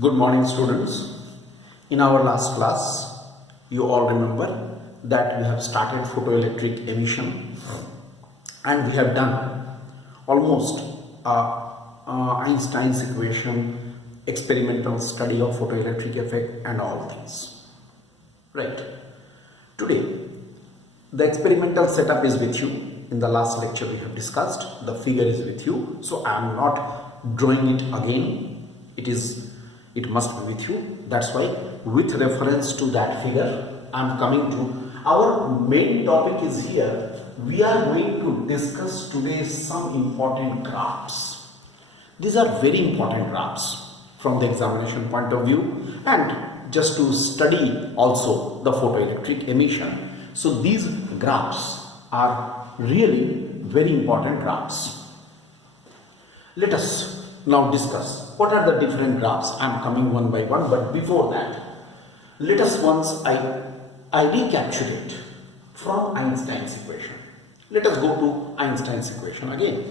Good morning, students. In our last class, you all remember that we have started photoelectric emission and we have done almost Einstein's equation, experimental study of photoelectric effect and all things. Right. Today, the experimental setup is with you. In the last lecture we have discussed, the figure is with you. So I am not drawing it again. It must be with you. That's why with reference to that figure I am coming to our main topic is here. We are going to discuss today some important graphs. These are very important graphs from the examination point of view and just to study also the photoelectric emission. So these graphs are really very important graphs. Let us now discuss what are the different graphs. I am coming one by one, but before that, let us once I recapitulate from Einstein's equation. Let us go to Einstein's equation again.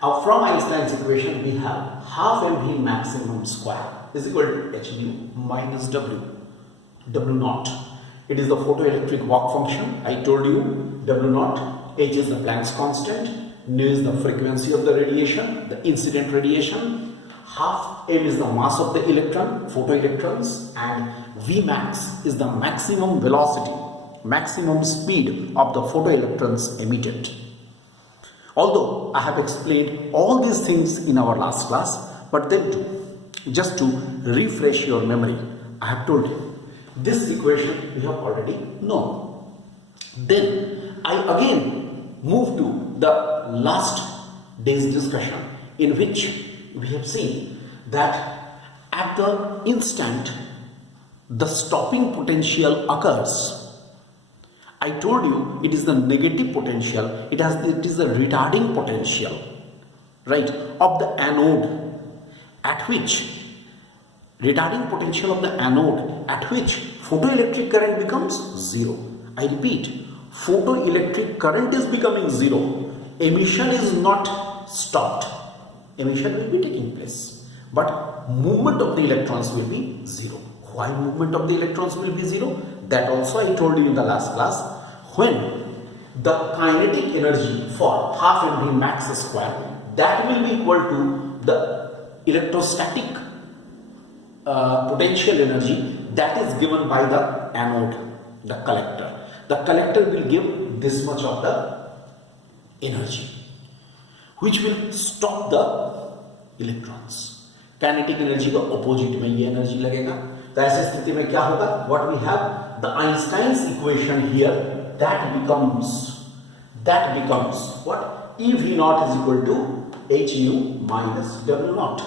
From Einstein's equation, we have half mv maximum square is equal to h nu minus w naught. It is the photoelectric work function. I told you w naught, h is the Planck's constant, nu is the frequency of the radiation, the incident radiation, half m is the mass of the electron, photoelectrons, and Vmax is the maximum velocity, maximum speed of the photoelectrons emitted. Although I have explained all these things in our last class, but then just to refresh your memory, I have told you this equation we have already known. Then I again move to the last day's discussion in which we have seen that at the instant the stopping potential occurs. I told you it is the negative potential, it is the retarding potential, right, of the anode, at which retarding potential of the anode at which photoelectric current becomes zero. I repeat, photoelectric current is becoming zero. Emission is not stopped. Emission will be taking place, but movement of the electrons will be zero. Why movement of the electrons will be zero? That also I told you in the last class. When the kinetic energy for half mv max square, that will be equal to the electrostatic potential energy that is given by the anode, the collector. The collector will give this much of the energy, which will stop the electrons. Kinetic energy का opposite में ये energy लगेगा. तो ऐसी स्थिति में क्या होगा? What we have, the Einstein's equation here, that becomes what? E V naught is equal to h nu minus w naught.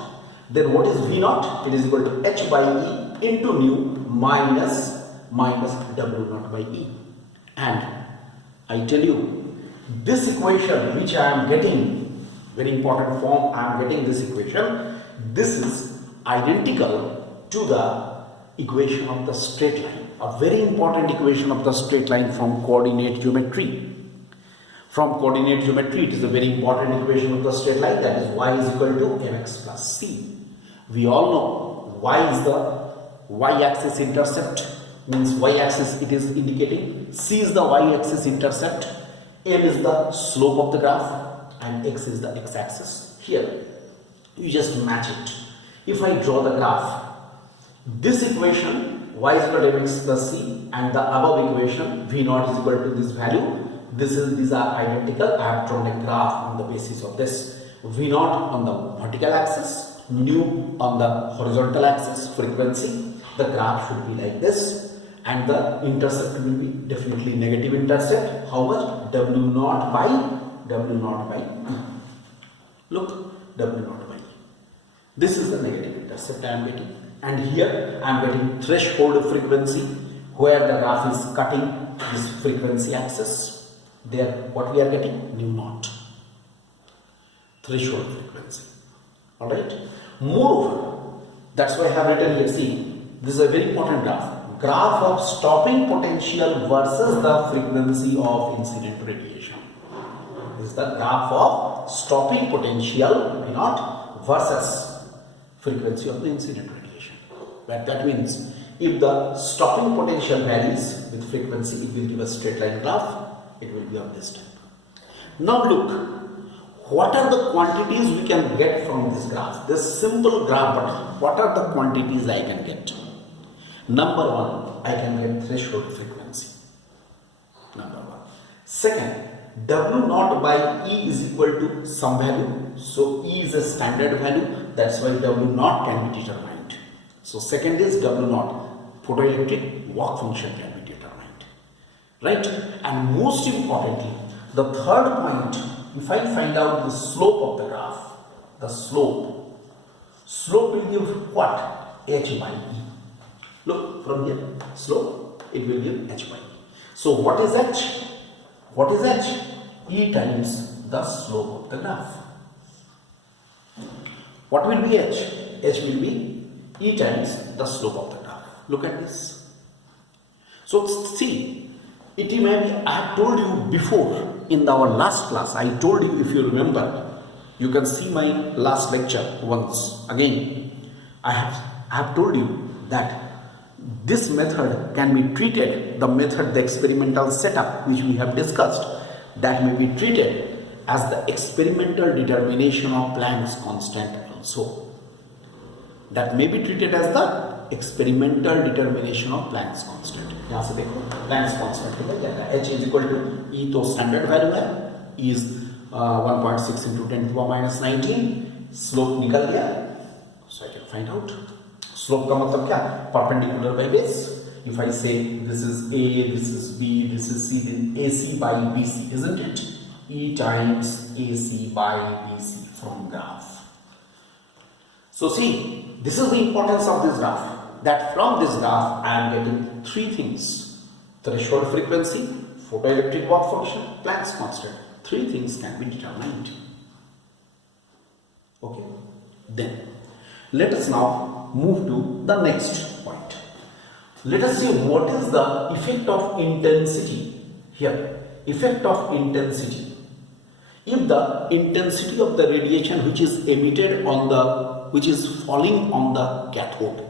Then what is V naught? It is equal to h by E into nu minus w naught by E. And I tell you, this equation which I am getting, very important form, I am getting this equation, this is identical to the equation of the straight line, a very important equation of the straight line from coordinate geometry. From coordinate geometry, it is a very important equation of the straight line, that is y is equal to mx plus c. We all know y is the y-axis intercept, means y-axis it is indicating, c is the y-axis intercept, m is the slope of the graph, and x is the x-axis. Here, you just match it. If I draw the graph, this equation y is equal to mx plus c and the above equation v naught is equal to this value, these are identical. I have drawn a graph on the basis of this. V naught on the vertical axis, nu on the horizontal axis, frequency. The graph should be like this, and the intercept will be definitely negative intercept. How much? W naught by E. Look, W naught by E. This is the negative intercept I am getting. And here I am getting threshold frequency where the graph is cutting this frequency axis. There what we are getting? Nu naught. Threshold frequency. Alright. Moreover, that's why I have written here, see, this is a very important graph. Graph of stopping potential versus the frequency of incident radiation. This is the graph of stopping potential V naught versus frequency of the incident radiation. That means if the stopping potential varies with frequency, it will give a straight line graph. It will be of this type. Now look, what are the quantities we can get from this graph? This simple graph, but what are the quantities I can get? Number one, I can get threshold frequency. Number one. Second, W naught by E is equal to some value. So E is a standard value. That's why W naught can be determined. So second is W naught. Photoelectric work function can be determined. Right? And most importantly, the third point, if I find out the slope of the graph, the slope will give what? H by E. Look from here, slope, it will give H by E. So what is H? What is H? E times the slope of the graph. What will be H? H will be E times the slope of the graph. Look at this. So see, it may be, I have told you before in our last class, I told you, if you remember, you can see my last lecture once again. I have told you that this method can be treated, the method, the experimental setup which we have discussed, that may be treated as the experimental determination of Planck's constant also. That may be treated as the experimental determination of Planck's constant. यहाँ से देखो Planck's constant है क्या है? H is equal to E तो standard value है, E is 1.6 into 10 to the minus 19. Slope निकल गया, so I can find out. Slope का मतलब क्या? Perpendicular by base. If I say this is A, this is B, this is C, then AC by BC, isn't it? E times AC by BC from graph. So see, this is the importance of this graph. That from this graph I am getting three things: threshold frequency, photoelectric work function, Planck's constant. Three things can be determined. Okay. Then let us now move to the next point. Let us see what is the effect of intensity here. Effect of intensity. If the intensity of the radiation which is emitted on the, which is falling on the cathode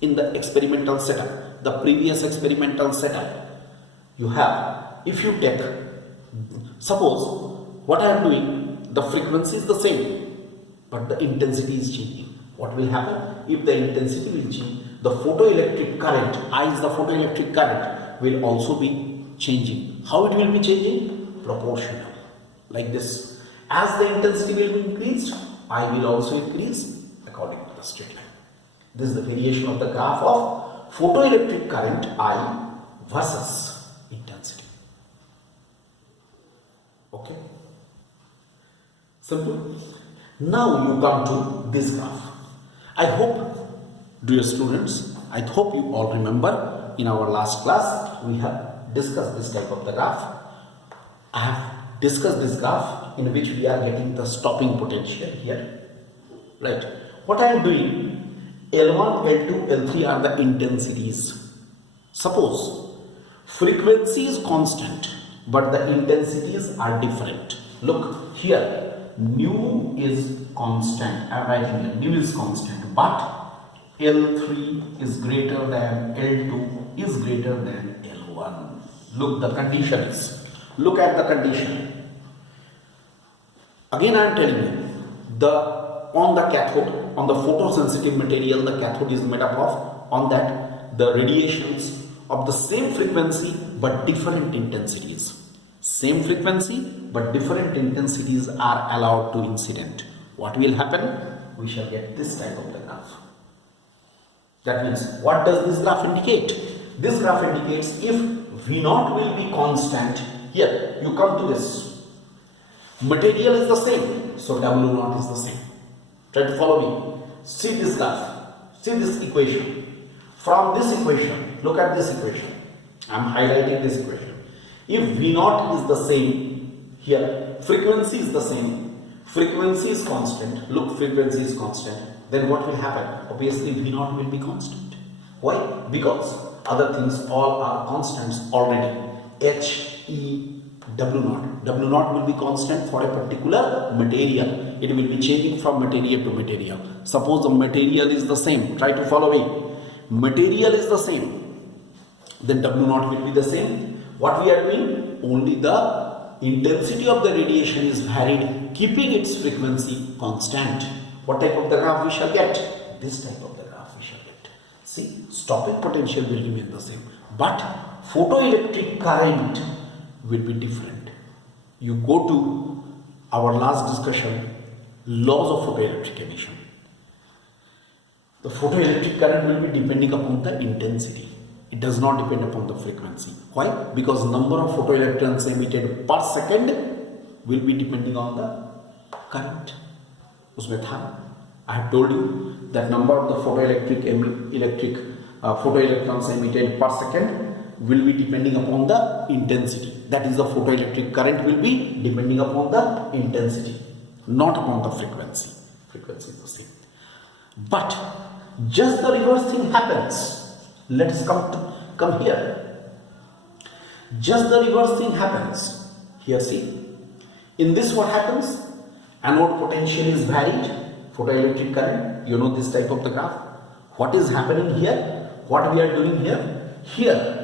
in the experimental setup, the previous experimental setup, you have, if you take, suppose what I am doing, the frequency is the same, but the intensity is changing. What will happen? If the intensity will change, the photoelectric current, I is the photoelectric current, will also be changing. How it will be changing? Proportional. Like this. As the intensity will be increased, I will also increase according to the straight line. This is the variation of the graph of photoelectric current I versus intensity. Okay? Simple. Now you come to this graph. I hope, dear students, I hope you all remember in our last class we have discussed this type of the graph. I have discussed this graph in which we are getting the stopping potential here. Right. What I am doing, L1, L2, L3 are the intensities. Suppose frequency is constant but the intensities are different. Look here, nu is constant. I am writing here, nu is constant, but L3 is greater than L2 is greater than L1. Look, the condition is, look at the condition. Again I am telling you, on the cathode, on the photosensitive material, the cathode is made up of, on that the radiations of the same frequency but different intensities. Same frequency but different intensities are allowed to incident. What will happen? We shall get this type of the graph. That means, what does this graph indicate? This graph indicates if V0 will be constant, here you come to this. Material is the same, so W0 is the same. Try to follow me. See this graph. See this equation. From this equation, look at this equation. I am highlighting this equation. If V0 is the same, here frequency is the same, frequency is constant, look, frequency is constant, then what will happen? Obviously V0 will be constant. Why? Because other things all are constants already. H, E, W0. W0 will be constant for a particular material. It will be changing from material to material. Suppose the material is the same. Try to follow me. material is the same, then W naught will be the same. What we are doing? Only the intensity of the radiation is varied, keeping its frequency constant. What type of the graph we shall get? This type of the graph we shall get. See, stopping potential will remain the same, but photoelectric current will be different. You go to our last discussion, laws of photoelectric emission. The photoelectric current will be depending upon the intensity. It does not depend upon the frequency. Why? Because number of photoelectrons emitted per second will be depending on the current. Usme tha, I have told you that number of the photoelectrons emitted per second will be depending upon the intensity. That is, the photoelectric current will be depending upon the intensity, not upon the frequency. Frequency is the same. But just the reverse thing happens. Let us come here. Just the reverse thing happens. Here, see. In this, what happens? Anode potential is varied. Photoelectric current. You know this type of the graph. What is happening here? What we are doing here? Here,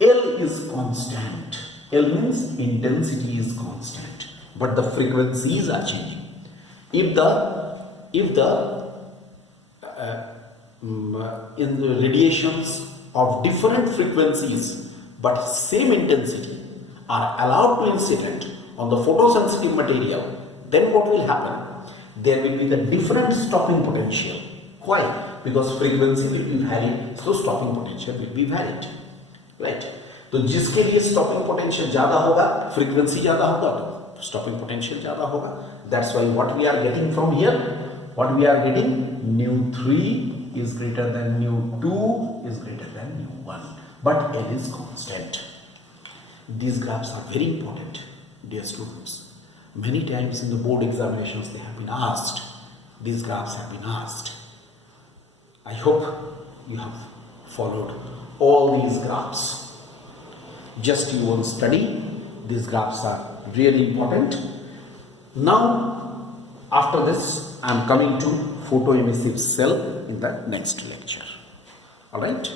L is constant. L means intensity is constant, but the frequencies are changing. If the in the radiations of different frequencies but same intensity are allowed to incident on the photosensitive material, then what will happen? There will be the different stopping potential. Why? Because frequency will be varied, so stopping potential will be varied, right? तो जिसके लिए stopping potential ज़्यादा होगा, frequency ज़्यादा होगा, तो stopping potential ज़्यादा होगा. That's why what we are getting from here, what we are getting, nu3 is greater than nu2 is greater than nu1, but L is constant. These graphs are very important, dear students. Many times in the board examinations they have been asked, these graphs have been asked. I hope you have followed all these graphs. Just you will study, these graphs are really important. Now, after this, I am coming to photoemissive cell in the next lecture. Alright?